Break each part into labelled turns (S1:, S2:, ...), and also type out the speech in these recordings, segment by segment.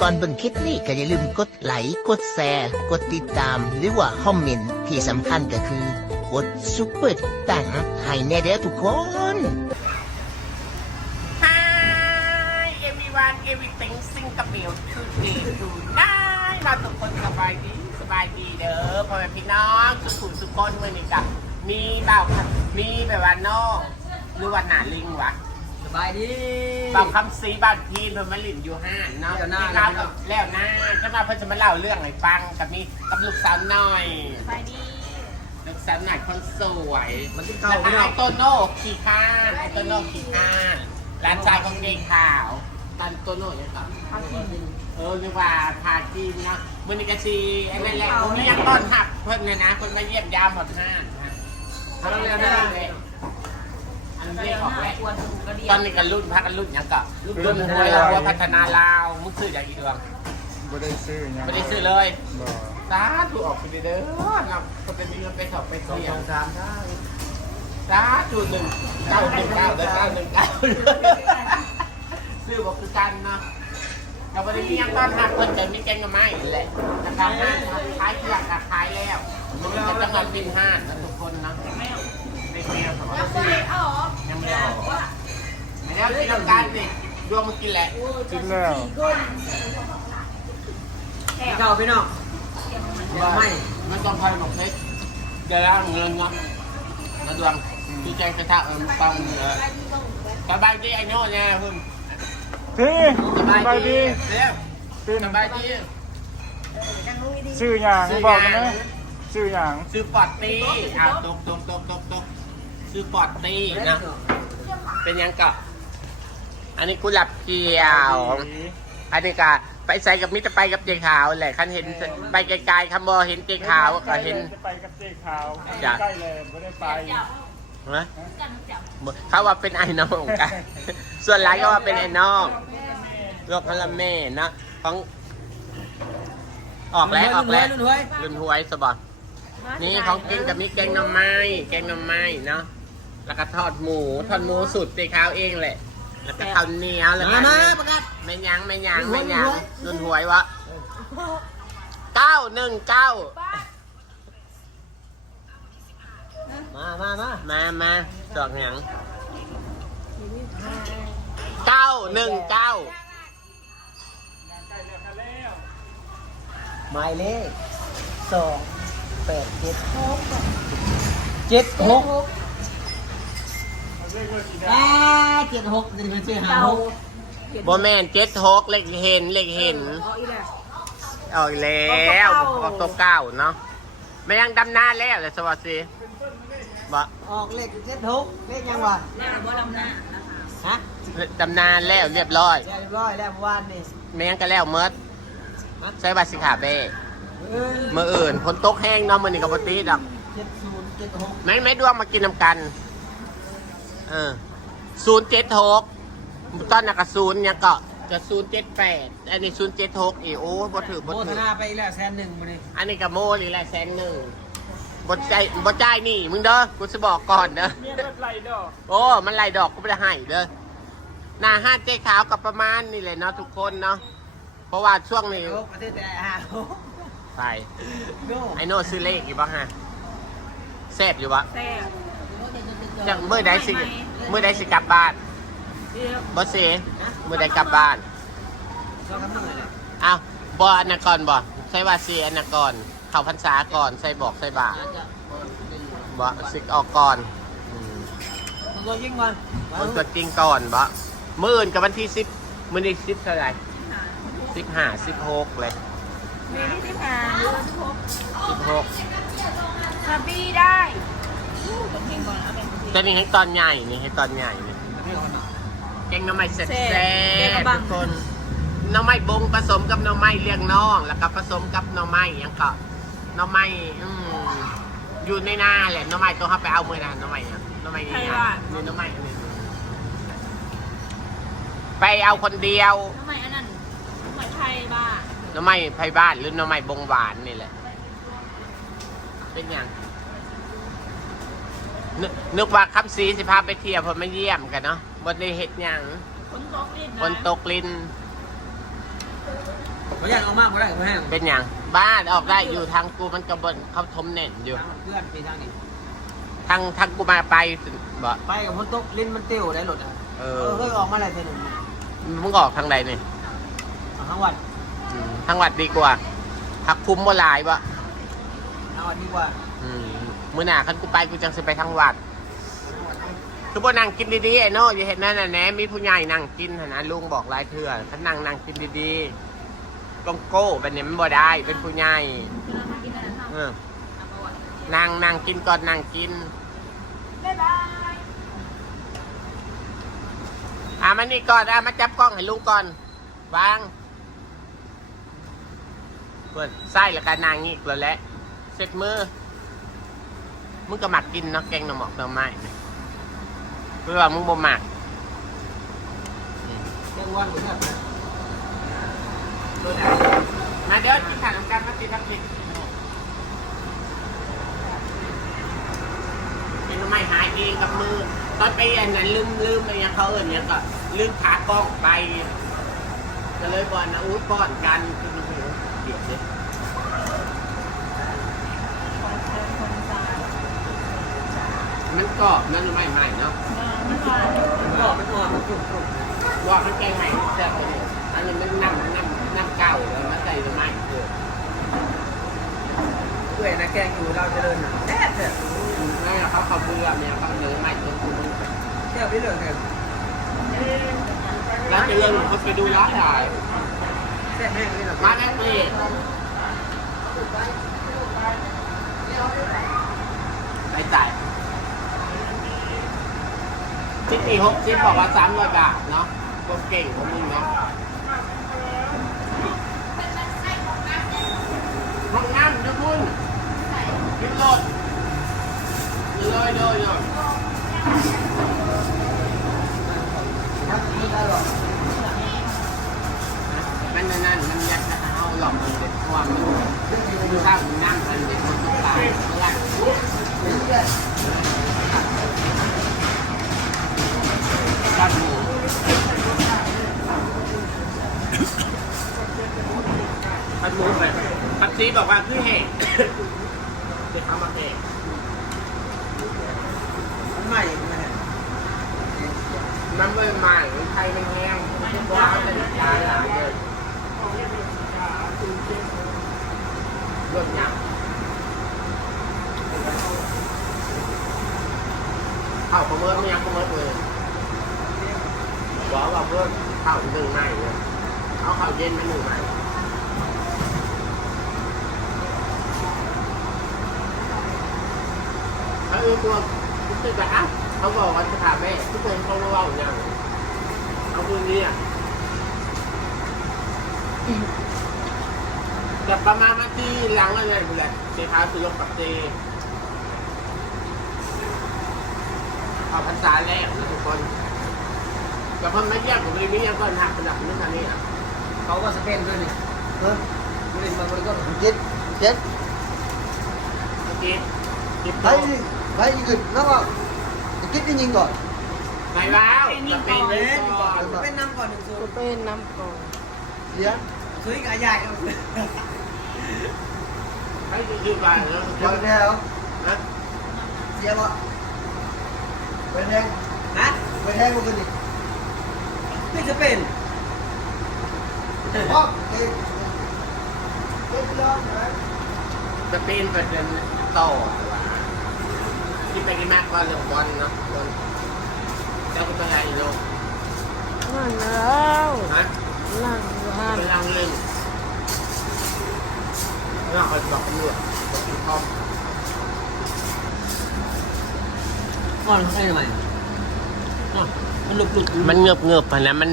S1: ก่อนเบิ่งคลิปนี้ก็อย่าลืมกดไลค์กดแชร์กดติดตาม หรือว่าคอมเมนต์ที่สำคัญก็คือกดซุปเปอร์ตังให้แน่เด้อทุกคน
S2: Hi everyone everything ซิงกับเบลคือเดดูได้เราทุกคนสบายดีสบายดีเด้อพ่อแม่พี่น้องสุขุมสุขคนเมื่อนี้กับมีเบามีแบบว่าน้องหรือว่าหนาลิงวะ
S3: บายดี
S2: เบาคำซีบ้านพีนเพิ่นมาหลินอยู่ห้านเนาะ
S3: แล้วหน้า
S2: ที่เขากับแล้วหน้าจะมาเพิ่นจะมาเล่าเรื่องให้ฟังกับมีกับลูกสาวน้อย
S4: ไปดี
S2: ลูกสาวหน่อยคนสวย
S3: มันที่
S2: แล้
S3: เก่าว
S2: ก็
S3: พี่น้
S2: ไอ้
S3: อง
S2: โตโน่ขี่ข้างไอ้โตโน่ขี่ข้างร้านชายของเกงขาวตันโตโน่เนี่ยครับ
S4: พักกิน
S2: เออนึกว่าพาจีนเนาะมือนิกาซีไอ้นั่นแหละผมเรียกต้อนหับเพิ่นเนี่ยนะคนมาเยี่ยมยามหมดห้านนะ
S3: เขาเรียกได้เลย
S2: อัน
S4: ก็
S2: เรี
S4: เรี
S2: ย
S4: ย
S2: ก
S4: ก
S2: ออก
S4: หน้า
S2: แล้ว
S4: กวนถูกกระเดีย
S2: ตอนนี้กันรุ่นพักกันรุ่นยังก็รุ่นหัวเราหัวพัฒนาลาวมึงซื้ออย่างอีกเดือน
S5: บ่ได้ซื้อหยัง
S2: ไม่ได้ซื้อเลย
S5: บ่
S2: สาธุออกไปเด้อนะคนจะมีเงินไปสอบไป
S3: สอง
S2: เสี่ย
S3: ส
S2: ง
S3: องสามได้
S2: สาธุหนึ่งเก้าหนึ่งเก้าเด้อเก้าหนึ่งเก้าซื้อบอกคือกันเนาะเราไม่ได้มียังต้อนรับคนจะมีแกงกับไม้แหละนะครับห้านขายที่หลักขายแล้วมันจะจังหวัดเป็นห้านนะทุกคนนะ ไม่เมียสมร
S4: ยังไม่
S2: มิ
S4: เอาหรอ
S2: ยังไม่ได้ออกไม่ได้กินน้ำกันนี่รวงมมากินแหละ
S5: กินแล้ว
S3: เก่าพี่น้องยังไม่
S2: ต้องคอยบอกเพชรเดี๋ยวแล้วเงินเนาะนะดวงพี่แจงกระทะเออต้องเออสบายดีไอ้โน่เนี่ยคุณ
S5: พี่สบายดี
S2: เร็ว
S5: ตื่น
S2: สบายดี
S5: ซื้อหยังบอกกันนะซื้อหยัง
S2: ซื้อปอดตีอ้าวตกตกตกตกตก ซื้อปอดตีนะ เป็นยังกะอันนี้กุหลาบเขียว อันนี้ก็ไปใส่กับมิตรไปกับเจ๊ขาวแหละคันเห็นไปไกลๆคำบอเห็นเจ๊ขาวก็เห็น
S5: จะไปกับเจ๊ขาว
S2: จ้ะ
S5: ใกล้เลยไม่ได้ไป
S2: นะ
S4: กันจับ
S2: เขาว่าเป็นไอ้น้องกัน ส่วนหลายก็ว่าเป็นไอ้น้องโลกพละแม่นะของออกแล้วออกแล้ว
S3: รุ่นหวย
S2: รุ่นหวยสบอนนี่ของกินกับมีแกงหน่อไม้แกงหน่อไม้เนาะ แล้วก็ทอดหมูทอดหมูสูตรเจ๊ขาวเองแหละ แล้วก็ข้าวเหนียวแล้วก็
S3: มามาประกาศ
S2: ไม่ยั้งไม่ยั้ง
S3: รุ่
S2: ไม่
S3: นหวย
S2: ยั้ง
S3: รุ่
S2: รุ่น
S3: น
S2: ห
S3: ห
S2: ว
S3: วย
S2: ยวะเก้าหนึ่งเก้า
S3: มามามา
S2: มามาดอกหยังเก้าหนึ่งเก้า
S3: หมายเลขสองแปดเจ็ดเจ็ดหก อ่าเจ็ดหกนี่มันชื่อหา
S4: เตา
S3: หก
S2: โบแมนเจ็ดหกเลขเห็นเลขเห็น
S4: เอาอีกแล้ว
S2: เอาอีกแล้ว
S4: เอา
S2: เอา
S4: ตัวเก้า
S2: ตัวเก้าเนาะไม่ยังดำหน้าแล้วเลยสวัสดีบ่
S3: ออกเลขเจ็ดหกเลขยังวะ
S4: หน้าบ่ดำหน้านะคะ
S3: ฮะ
S2: ดำหน้าแล้วเรียบร้อย
S3: เรียบร้อยแล้วเมื่อวานนี่
S2: ไม่ยังก็แล้วเมิดใช้บัตรสิขาเบ้
S3: เอ้ย
S2: เมื่ออื่นฝนตกแห้งเนาะมือนี่กับปตีดอก
S3: เจ็ดศูนย์เจ็ดหก
S2: ไม่ไม่ดวงมากินน้ำกัน เออศูนย์เจ็ดหกตอนนักศูนย์เนี่ยก็จะศูนย์เจ็ดแปดอันนี้ศูนย์เจ็ดหกอีโอ้บ่ถือ
S3: โฆ
S2: บ่
S3: ษ
S2: ถือ
S3: ณาไปอีกแล้วแสนหนึ่งมาดิ
S2: อันนี้กับโมนี่แหละแสนหนึ่งบ่ใจายบ่จ่ายหนี่มึงเด้อกูจะบอกก่อนเด้อ
S5: เมียรถไหลดอก
S2: โอ้มันไล่ดอกกูไม่ได้ให้เด้อหน้าห้าเจ๊ขาวกับประมาณนี่แหละเนาะทุกคนเนาะ เพราะว่าช่วงนี้
S3: โอ้ประเทศแต่อ่าโอ้
S2: ไป
S3: โน่
S2: ไอโน่ซื้อเลขอยู่บ้างฮะแซ่บอยู่ปะ
S4: แซ่บ
S2: จังเมื่อใดสิเมื่อใดสิกลับบ้าน
S4: เดี๋ยว
S2: บ่เสเมื่อใดกลับบ้าน
S3: ชอบกันหน่อยเลย
S2: อ้าวบ่อันนะก่อนบ่ใช่ว่าเสียอันนะก่อนเข้าพรรษาก่อนใส่บอกใส่บาตรบ่สิออกก่อนอืม
S3: ตัวยิงก่อน
S2: คนตัวจริงก่อนบ่มื้ออื่นกับวันที่สิบมื้อนี้สิบเท่าไหร่สิบห้าสิบหกเลย
S4: มีที่ที่ผ่านเดือนทุก
S2: สิบหก
S4: คาบี้ได้ ต้องเพลงก่อนเอาเป็นเพลง
S2: แต่นี่ให้ตอนใหญ่นี่ให้ตอนใหญ่นี่เก่งหน้ำไม้แซ่
S4: แซ่บเก่ง
S2: บ
S4: กระ
S2: ๆ
S4: บั
S2: ทุ
S4: ง
S2: กคนหน้ำไม้บงผสมกับหน้ำไม้เลี้ยงน้อง แล้วก็ผสมกับหน้ำไม้หยังก็หน้ำไม้อืมอยู่ในนาแหละหน้ำไม้ตัวเขาไปเอามือนะหน้ำไม้อะหน้ำไม้นี่นะนี่หน้ำไม้อันนี้ไปเอาคนเดียว
S4: ทำไมอันนั้นทำไมไทยบ้า
S2: หน้ำไม้ไผ่บ้านหรือหน้ำไม้บงหวานนี่แหละ เป็นหยัง นึกนึกว่าคำสีสิพาไปเที่ยวเพอมาเยี่ยมกันเนาะบนได้เห็ดหยัง
S4: ฝนตกนิดนะ
S2: ฝนตกลิน
S3: เขาอยากเอามากก็ได้เขาแห้ง
S2: เป็นอย่างบ้านออกได้อยู่ทางกูมันกระบนเขาทมเน่นอยู่
S3: เพื่อนไปทางนี้
S2: ทางทางกูมาไปบ่
S3: ไปกับพ้นตกลิ้นมันเตี้ยวได้หลดอะ
S2: เอ
S3: เอ
S2: อ
S3: อเคยออกมาอะไรเท่านึง
S2: มึงออกทางใดนี่
S3: ทั้งวัน
S2: อืมทางวัดดีกว่าพักคุ้มบ่หลายบ่
S3: ทั้งวันดีกว่า
S2: อืม มื้อหน้าคันกูไปกูจังสิไปทางวัดคือบ่นั่งกินดีๆไอ้โน่อย่าเห็นนั่นน่ะแหนมีผู้ใหญ่นั่งกินหั่นนะลุงบอกหลายเทื่อคันนั่งนั่งกินดีๆกงโก้แบบนี้มันบ่ได้เป็นผู้ใหญ่เออนั่งนั่งกินก่อนนั่งกิน
S4: บ๊ายบาย
S2: อะมานี่ก่อนอะมาจับกล้องให้ลุงก่อนวางเพื่อนไส้แล้วก็นางงีกแล้วแหละเสร็จมือ มึงก็หมักกินเนาะแกงหน่อหมอกหน่อไม้เนี่ยเพื่อว่ามึงบ่หมัก
S3: เรื่องวันเหมือนกัน
S2: มาเดี๋ยวกินข้าวน้ำกันมาติดทักติดเป็นทำไมหายเองกับมือ ตอนไปอันนั้นลืมลืมอะไรเงี้ยเขาเอิญเนี่ยก็ลืมขากล้องไป ก็เลยบอลนะอุ้ยป้อนกันคือมันหูเดี๋ยวเลยมัน กรอบนั่นไม่ใหม่เนาะ
S3: ก็มันอ่อนมันกรุบกรุบ
S2: ว่ามันแกงใหม่แซ่บเลยอันนี้มันน้ำน้ำน้ำเก่าเลยมาใส่หรือไม่เออ
S3: เพื่อนนะแกงอยู่เราจะเดินแซ่บแซ่บ
S2: นั่นแหละเขาเขาเบื่อเนี่ยเขาเนื้อไม่จนคุณ
S3: แซ่บไปเลยแซ่บ
S2: แล้วจะเรื่องเขาไปดูร้านได้
S3: แซ่บแห้งเลยหรอ
S2: มาแม่เปลี่ยนได้จ่าย ชิ้นสี่หกชิ้นบอกว่าสามร้อยบาทเนาะก็เก่งของมึงเนาะห้องน้ำนะคุณกินรถเลยเลยเลยมันนั่นมันยัดนะเอาหลอมันเด็ดความมันดูข้าวน้ำมันเด็ดมันตาเมื่อไหร่ข้าวหมูข้าวหมูแบบปัดซีบอกว่าคือแห้งเด็กเขามาแห้ง
S3: มันใหม่มันเลย
S2: มันไม่ใหม่ไทยมันแห้งว้าวเป็นตายหลายเลยรถหยังเข้าคอมเมอร์ไม่ยังคอมเมอร์เลยบอกว่า เพื่อเข้าหนึ่งใหม่เลยเอาข้าวเย็นมาหนึ่งใหม่ถ้าเออตัวคุณตื่นแบบอะเขาบอกว่าจะถามแม่ทุกคนเขาเล่าอย่างเอาคืนนี้อะแต่ประมาณมาที่หลังอะไรกูแหละเซท้าสุยกกับเจเอาพรรษาแรกนะทุกคน แต่พอไม่แยกผมเลยมีอย่างก่อนหักขนาดนี้ทางนี้อะ
S3: เขาก็สเปนด้วยนี่เออไม่ได้มาบริก็
S6: chết chết
S2: เมื่อกี้จิบ
S6: thấy thấy gì kịch nó vào thì kích cái nhìn rồi
S2: ไหนแล้วจะเป็นเล่นก่อน
S3: เป็นน้ำก่อนหนึ่งสูตร
S4: เป็นน้ำก่อน
S6: gì á
S3: ซื้อกับใหญ่กัน
S2: ให้ดูดีกว่าเนอะ
S6: rồi bên đây không
S2: นะ
S6: gì em ạ bên đây
S3: นะ
S6: bên đây một cái gì
S3: ไม่จะเป็น
S6: đó thì cái đó này
S2: จะเป็นประเด็นต่อที่ไปกินมากกว่าเรื่องบอลเนาะบอลแล้วก็เป็นอะไรอีกเนาะ
S4: นั่นแล้ว
S2: ฮะ
S4: นั่งห้าม
S2: เป็นรังเล่นแล้วคอยบอกตำรวจบอกคุณทอม
S3: ก่อนให้ทำไม มันหลุดหลุด
S2: มันเงือบเงือบนะมัน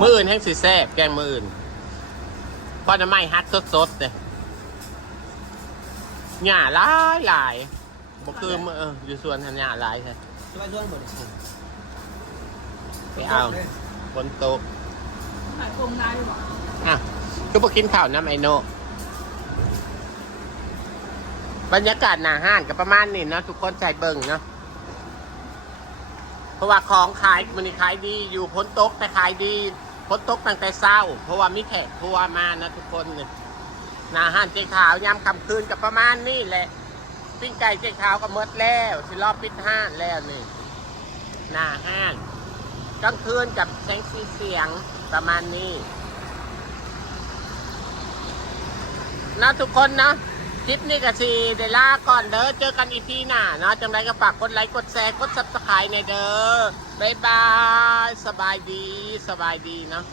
S2: มืออื่นให้สีแซ่บแกงมืออื่นเพราะน้ำไม้ฮัดสดๆเลยหญ้าหลายหลายบ่คือมือเอออยู่ส่วนทันหญ้าหลายใช่
S3: ช่วยช่วยหมด
S2: ไปเอาบนโต๊ะอะคือพอกินข้าวน้ำไอโนบรรยากาศหนาห้านกับประมาณนี้เนาะทุกคนใจเบิ่งเนาะเพ ราะว่าของขายมันขายดีอยู่พ้นโต๊ะแต่ขายดีฝนตกตั้งแต่เช้า เพราะว่ามีแขกทัวร์มานะทุกคนนี่หนาห้านเจ๊ขาวยามค่ำคืนกับประมาณนี้แหละปิ้งไก่เจ๊ขาวก็หมดแล้วสิรอบปิดห้านแล้วนี่นาห้านกลางคืนกับแสงสีเสียงประมาณนี้นะทุกคนนะ คลิปนี้ก็สีเดลาก่อนเด้อเจอกันอีพีหน้าเนาะจังไรก็ฝากกดไลค์กดแชร์กดซับสไครต์ในเด้อบ๊ายบาย สบายดี สบายดีเนาะ